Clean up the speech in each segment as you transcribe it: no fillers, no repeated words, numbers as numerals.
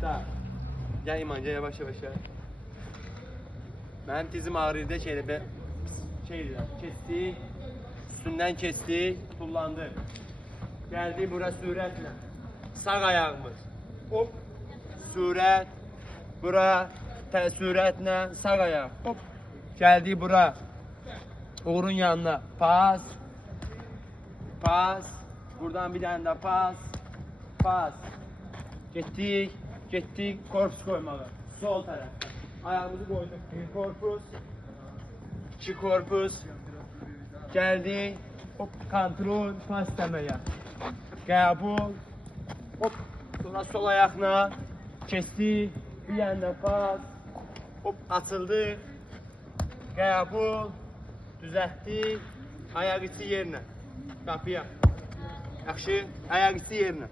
Sağ. Gel İmanca yavaş yavaş ya. Benim dizim ağrıydı şeyde kesti. Üstünden kesti, kullandı. Geldi burası süretle. Sağ ayağımız. Hop. Süret. Bura süretle sağ ayak. Hop. Geldi bura. Uğur'un yanına. Pas. Pas. Buradan bir tane daha pas. Pas. Gittik. Korpus koymalı. Sol taraf. Ayağımızı koyduk. Bir korpus. İki korpus. Geldi. Hop. Kontrol. Pas demeye. Qəbul. Hop. Sonra sol ayağına. Kesti. Bir yanda pas. Hop. Açıldı. Qəbul. Düzəltdi. Ayak içi yerine. Kapıya. Yaxşı. Ayak içi yerine.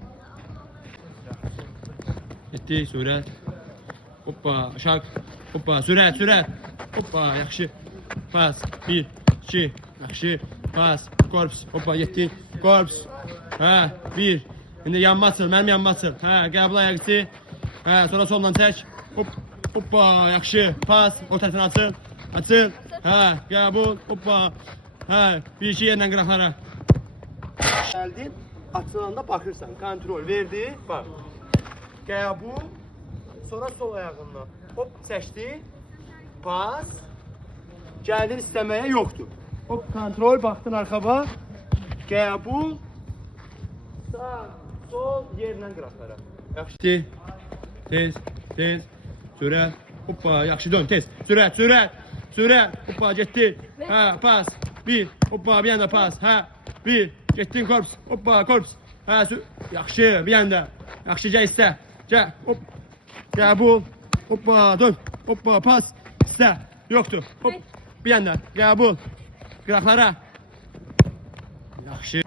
Getdik, sürət. Hoppa, şak. Hoppa, sürət. Hoppa, yaxşı. Pas. 1, 2, yaxşı. Pas. Korpus. Hoppa, getdik. Korpus. Hə, 1. İndi yanma açıl, mənim yanma açıl. Hə, qəbul ayak içi. Hə, sonra soldan çək. Hop. Hoppa, yaxşı. Pas. O tərəfdən açıl. Açıl. Hə, qəbul. Hoppa. Hə, 1-2 yerlə qıraqlara. Gəldin, açılanda baxırsan, kontrol verdi, bax. Qəbul, sonra sol ayağından. Hop, çəkdi. Pas. Gəldin istəməyə yoxdur. Hop, kontrol, baxdın arxaba. Qəbul. Sağ, sol, yerlə qıraqlara. Yaxşı. Tez. Sürət. Hoppa, yaxşı dön, tez. Sürət. Hoppa, getdi. Hə, pas. 1. Hoppa, bir yanda pas. Hə. 1. Getdin korpus. Hoppa, korpus. Hə, yaxşı, bir yanda. Yaxşı, gəl istə. Gəl. Hop. Qəbul. Hoppa, dön. Hoppa, pas. İstə. Yoxdur. Hop. Bir yanda. Qəbul. Qıraqlara. Yaxşı.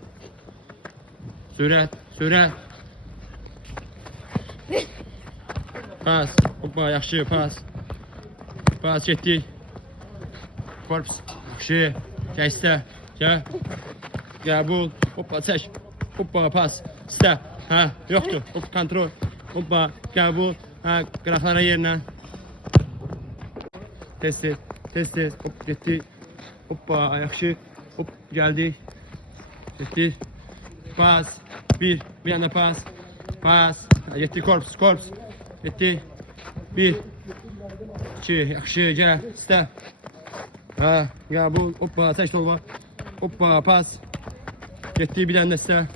Sürət. Pas. Hoppa, yaxşı, pas. Pas, getdik. Korpus. Yaxşı. Gəl istə. Gəl. Qəbul. Hoppa, çək. Hoppa, pas. İstə. Hə, yoxdur. Hop, kontrol. Hoppa, qəbul. Hə, qıraqlara yerinə. Tez. Hop, getdik. Hoppa, yaxşı. Hop, gəldik. Getdik. Pas. 1. Bir yana pas. Pas. Getdik, korpus. Getdik. 1. 2. Yaxşı, gəl. İstə. Hə, qəbul. Hoppa, çək solva. Hoppa, pas. Getdik bir dənə istə.